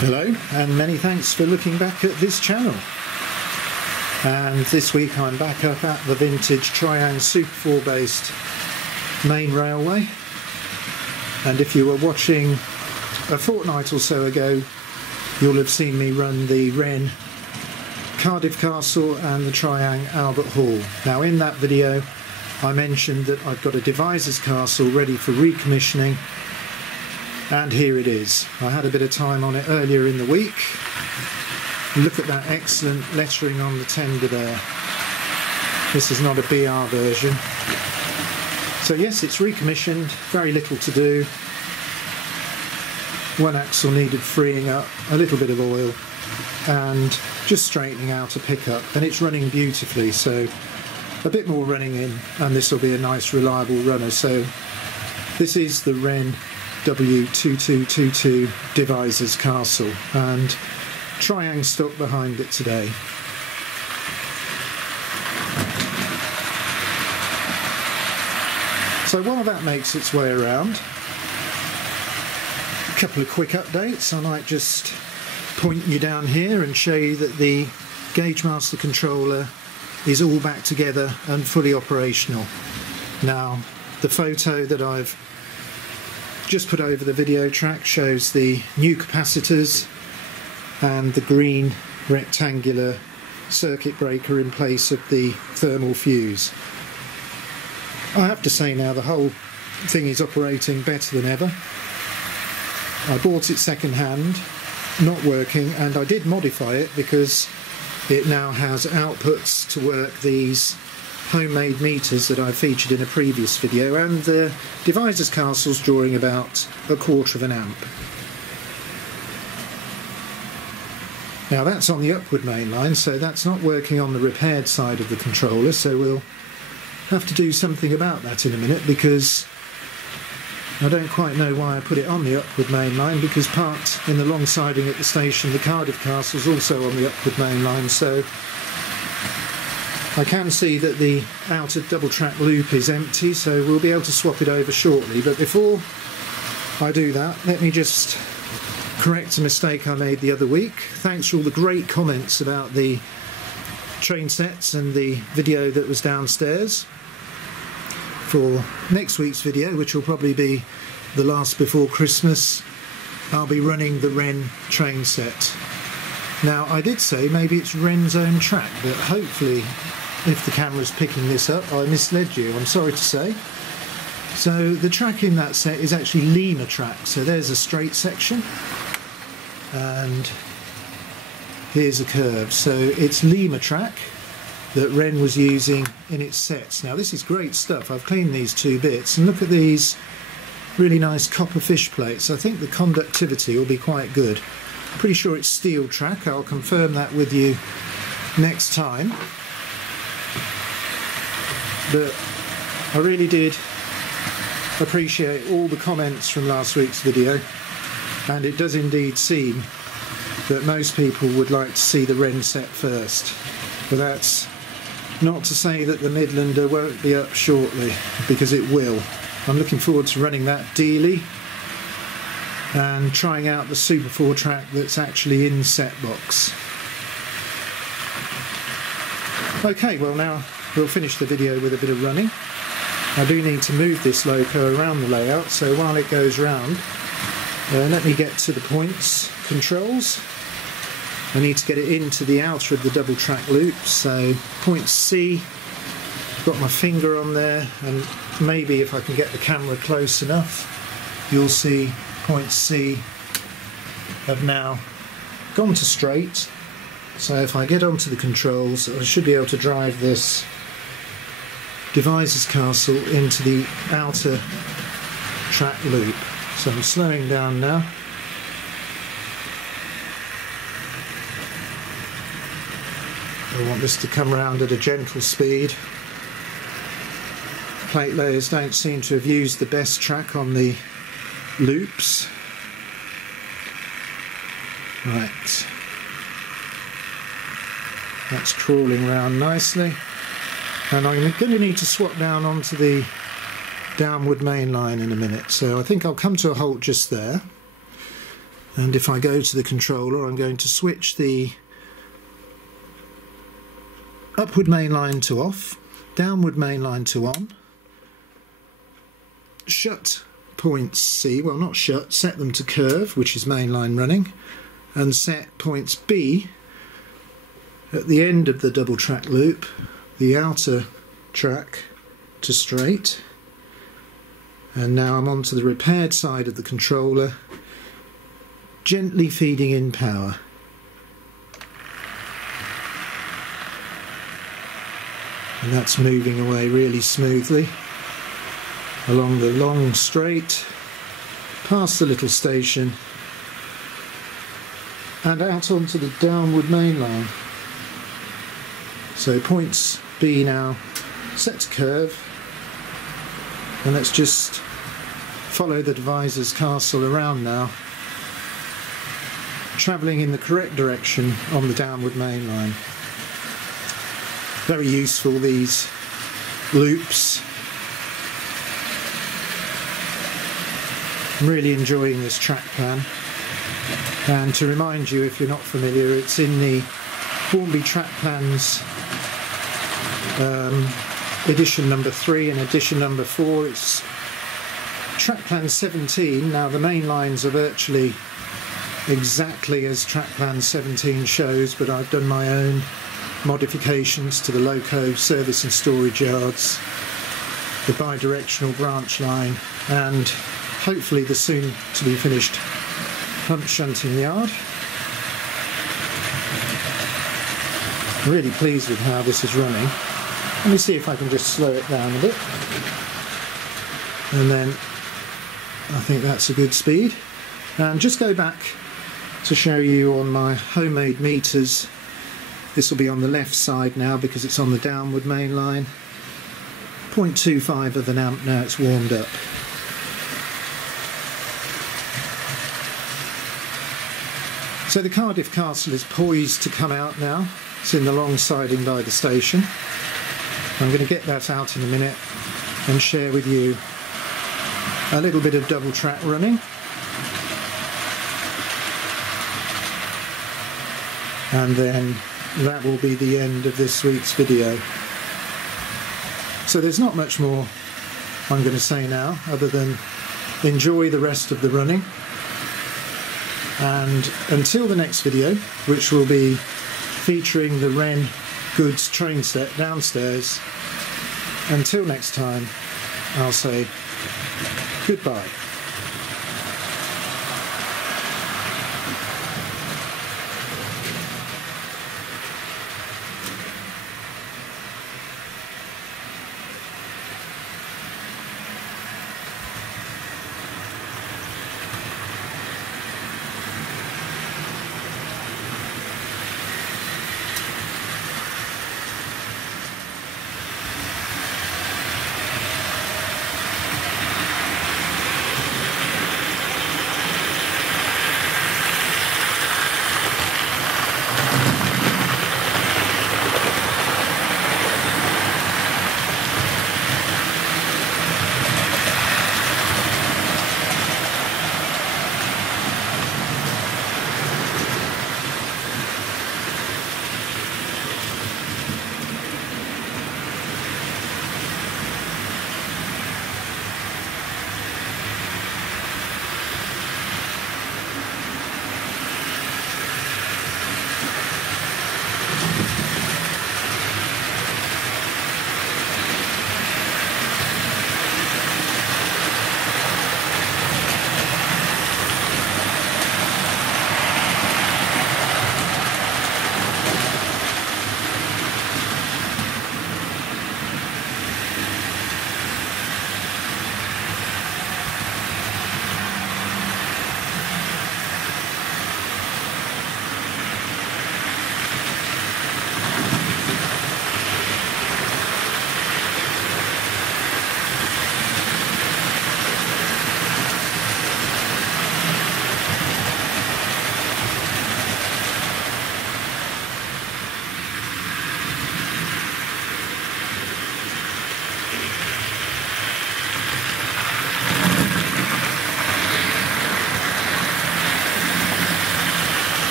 Hello, and many thanks for looking back at this channel. And this week I'm back up at the vintage Triang Super 4 based main railway, and if you were watching a fortnight or so ago, you'll have seen me run the Wrenn Cardiff Castle and the Triang Albert Hall. Now in that video I mentioned that I've got a deviser's castle ready for recommissioning, and here it is. I had a bit of time on it earlier in the week. Look at that excellent lettering on the tender there. This is not a BR version. So yes, it's recommissioned, very little to do. One axle needed freeing up, a little bit of oil, and just straightening out a pickup, and it's running beautifully, so a bit more running in and this will be a nice reliable runner. So this is the Wrenn W2222 Deviser's Castle, and Triang stock behind it today. So while that makes its way around, a couple of quick updates. I might just point you down here and show you that the Gaugemaster controller is all back together and fully operational. Now the photo that I've just put over the video track shows the new capacitors and the green rectangular circuit breaker in place of the thermal fuse. I have to say now the whole thing is operating better than ever. I bought it second hand, not working, and I did modify it because it now has outputs to work these homemade meters that I featured in a previous video, and the Deviser's Castle's drawing about 1/4 of an amp. Now that's on the upward main line, so that's not working on the repaired side of the controller, so we'll have to do something about that in a minute, because I don't quite know why I put it on the upward main line, because part in the long siding at the station, the Cardiff Castle, is also on the upward main line, so I can see that the outer double track loop is empty, so we'll be able to swap it over shortly. But before I do that, let me just correct a mistake I made the other week. Thanks for all the great comments about the train sets and the video that was downstairs. For next week's video, which will probably be the last before Christmas, I'll be running the Wrenn train set. Now I did say maybe it's Wrenn's own track, but hopefully, if the camera's picking this up, I misled you, I'm sorry to say. So the track in that set is actually Lima track, so there's a straight section and here's a curve, so it's Lima track that Wrenn was using in its sets. Now this is great stuff. I've cleaned these two bits, and look at these really nice copper fish plates. I think the conductivity will be quite good. I'm pretty sure it's steel track. I'll confirm that with you next time. But I really did appreciate all the comments from last week's video, and it does indeed seem that most people would like to see the Wrenn set first. But that's not to say that the Midlander won't be up shortly, because it will. I'm looking forward to running that daily and trying out the Super 4 track that's actually in set box. Okay, well now we'll finish the video with a bit of running. I do need to move this Loco around the layout, so while it goes round, let me get to the points controls. I need to get it into the outer of the double track loop, so point C, got my finger on there, and maybe if I can get the camera close enough, you'll see point C have now gone to straight. So if I get onto the controls, I should be able to drive this Deviser's Castle into the outer track loop. So I'm slowing down now. I want this to come around at a gentle speed. Plate layers don't seem to have used the best track on the loops. Right. That's crawling round nicely. And I'm going to need to swap down onto the downward main line in a minute, so I think I'll come to a halt just there. And if I go to the controller, I'm going to switch the upward main line to off, downward main line to on, shut points C, well not shut, set them to curve, which is main line running, and set points B at the end of the double track loop, the outer track, to straight. And now I'm onto the repaired side of the controller, gently feeding in power. And that's moving away really smoothly along the long straight, past the little station, and out onto the downward main line. So points B now set to curve, and let's just follow the divisor's castle around now, travelling in the correct direction on the downward main line. Very useful, these loops. I'm really enjoying this track plan, and to remind you, if you're not familiar, it's in the Hornby track plans edition number 3 and edition number 4. It's track plan 17. Now the main lines are virtually exactly as track plan 17 shows, but I've done my own modifications to the Locos service and storage yards, the bi-directional branch line, and hopefully the soon to be finished pump shunting yard. I'm really pleased with how this is running. Let me see if I can just slow it down a bit, and then I think that's a good speed. And just go back to show you on my homemade meters. This will be on the left side now because it's on the downward main line. 0.25 of an amp now it's warmed up. So the Cardiff Castle is poised to come out now. It's in the long siding by the station. I'm going to get that out in a minute and share with you a little bit of double track running. And then that will be the end of this week's video. So there's not much more I'm going to say now other than enjoy the rest of the running, and until the next video, which will be featuring the Wrenn goods train set downstairs, until next time I'll say goodbye.